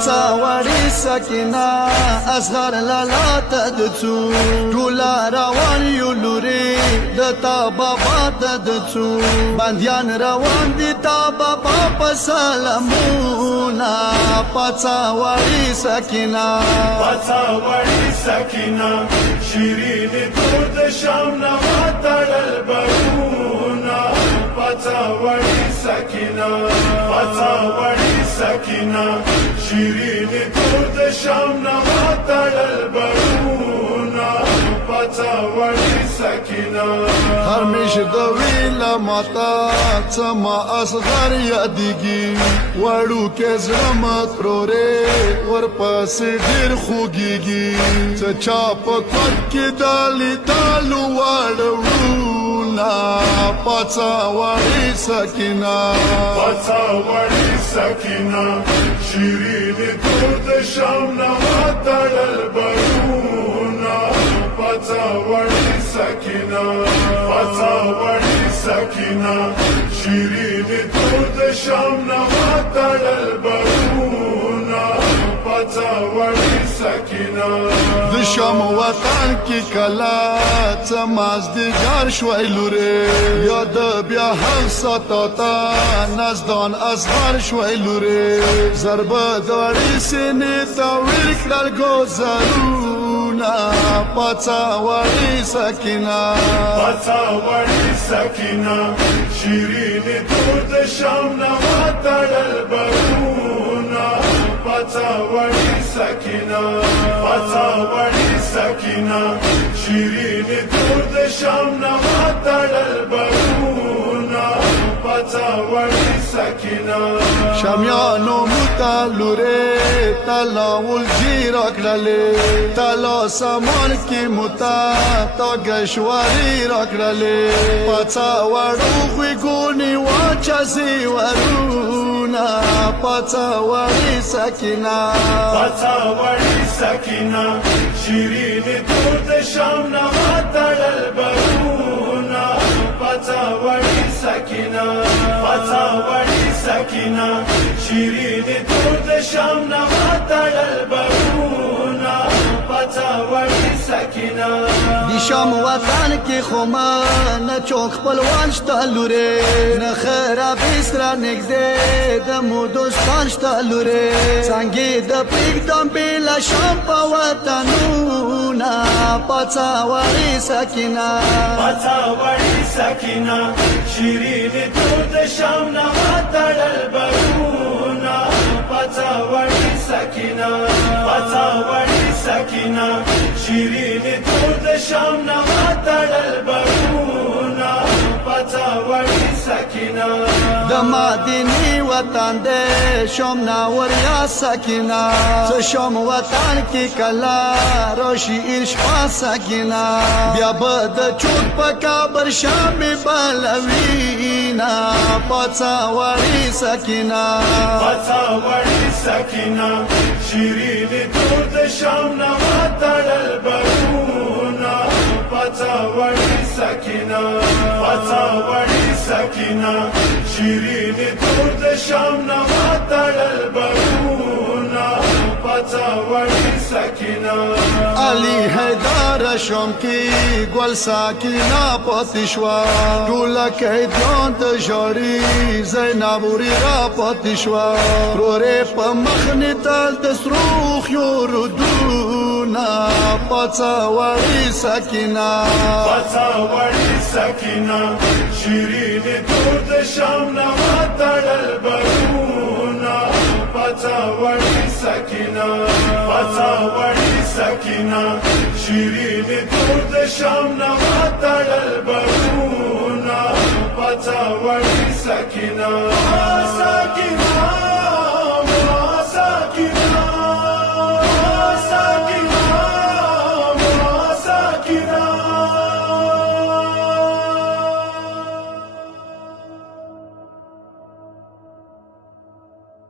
پڅا وړي سکینه اصغر لالا تدڅو ټولا روان یو لوري د تا بابا تدڅو باندیان روان دي تا بابا په سلامونه پڅا وړي سکینه شیرین تور د شام نه ماتړل برونه پڅا وړي سکینه شیرین تور د شام نه ماتړل برونه پڅا وړي سکینه هرمیش د ویلا ماتا څما اصغر یادګي وړو کې زما ترورې ورپسې ډېر خوږيږي څه چا په کوټ کې دالي تالو وړونا پڅا وړي سکینه شیرین تور د شام نه ماتړل برونه پڅا وړي سکینه شیرین تور د شام نه ماتړل برونه پڅا وړي سکینه د شام وطن کې کلا څماز د ګار شوي لوري یاد بیا هم ساتاتا نزدان اصغر شوي لوري ضرب دړي سینې تا ویل کړل ګوزرونا پڅا وړي سکینه شیرین تور د شام نه ماتړل برونه پڅا وړي سکینه شیرین تور د شام نه ماتړل برونه پڅا وړي سکینه شامیانو متا لوري تلا ولجیرا کړلې تلا سامان کې متا تا گشواري را کړلې پڅا وړو غوي ګونی واچسي ورونه پڅا وړي سکینه شیرین تور د شام نه ماتړل برونه پڅا وړي سکینه شیرین تور د شام نه ماتړل برونه پڅا وړي سکینه د شام وطن کې خوما نه چوک خپلوان شته لوري نه خرابې سره نږدې د مو دوستان شته لوري څنګه د پرېږدم بېله شام په وطنونه پڅا وړي سکینه شیرین تور د شام نه ماتړل برونه پڅا وړي سکینه شیرین تور د شام نه ماتړل برونه پڅا وړي سکینه د مدینه وطن دې شوم ناوریا سکینه څه شوم وطن کې کلا روشي ارشوا سکینه بیا به د چوک په کابر شام بلوینا پڅا وړي سکینه شیرین تور د شام نه ماتړل برونه پڅا وړي سکینه شیرین تور د شام نه ماتړل برونه پڅا وړي سکینه علی حیدر شوم کې ګل ساکینه پاتې شوه ټوله قیدیان د ژړي زینب وري را پاتې شوه ورورې په مخ نیتل د سرو خیو ردونه پڅا وړي سکینه شیرین تور د شام نه ماتړل برونه پڅا وړي سکینه شیرین تور د شام نه ماتړل برونه پڅا وړي سکینه